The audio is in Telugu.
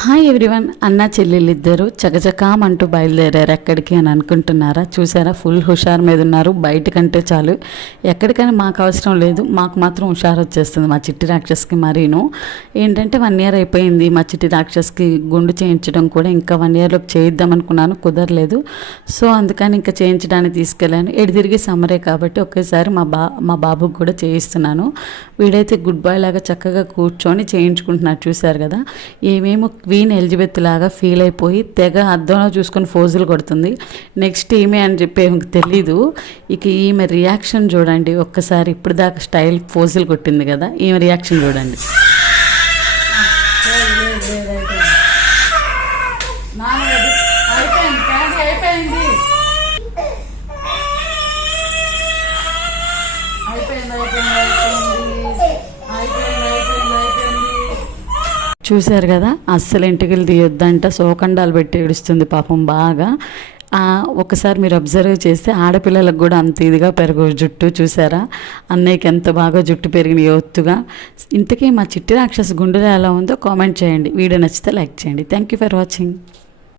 Hi everyone. అన్న చెల్లెళ్ళిద్దరూ చకచకామంటూ బయలుదేరారు. ఎక్కడికి అని అనుకుంటున్నారా? చూసారా, ఫుల్ హుషారు మీద ఉన్నారు. బయటకంటే చాలు, ఎక్కడికైనా మాకు అవసరం లేదు, మాకు మాత్రం హుషారు వచ్చేస్తుంది మా చిట్టి రాక్షస్కి. మరీను ఏంటంటే 1 year అయిపోయింది మా చిట్టి రాక్షస్కి. గుండు చేయించడం కూడా ఇంకా 1 yearలోకి చేయిద్దాం అనుకున్నాను, కుదరలేదు. సో అందుకని ఇంకా చేయించడానికి తీసుకెళ్ళాను. తిరిగి సమ్మరే కాబట్టి ఒకేసారి మా బాబుకి కూడా చేయిస్తున్నాను. వీడైతే గుడ్ బాయ్ లాగా చక్కగా కూర్చొని చేయించుకుంటున్నారు. చూశారు కదా, ఏమేమో క్వీన్ ఎలిజబెత్ లాగా ఫీల్ అయిపోయి తెగ అద్దంలో చూసుకొని ఫోజులు కొడుతుంది. నెక్స్ట్ ఈమె అని చెప్పి ఏమికి తెలీదు. ఇక ఈమె రియాక్షన్ చూడండి ఒక్కసారి. ఇప్పుడు దాకా స్టైల్ ఫోజులు కొట్టింది కదా, ఈమె రియాక్షన్ చూడండి. చూశారు కదా, అస్సలు ఇంటికి తీయొద్దంట, సోకండాలు పెట్టి ఏడుస్తుంది పాపం బాగా. ఒకసారి మీరు అబ్జర్వ్ చేస్తే ఆడపిల్లలకు కూడా అంత ఇదిగా పెరుగు జుట్టు. చూసారా, అన్నయ్యకి ఎంత బాగా జుట్టు పెరిగినాయి ఒత్తుగా. ఇంతకీ మా చిట్టి రాక్షసి గుండెలో ఎలా ఉందో కామెంట్ చేయండి. వీడియో నచ్చితే లైక్ చేయండి. Thank you for watching.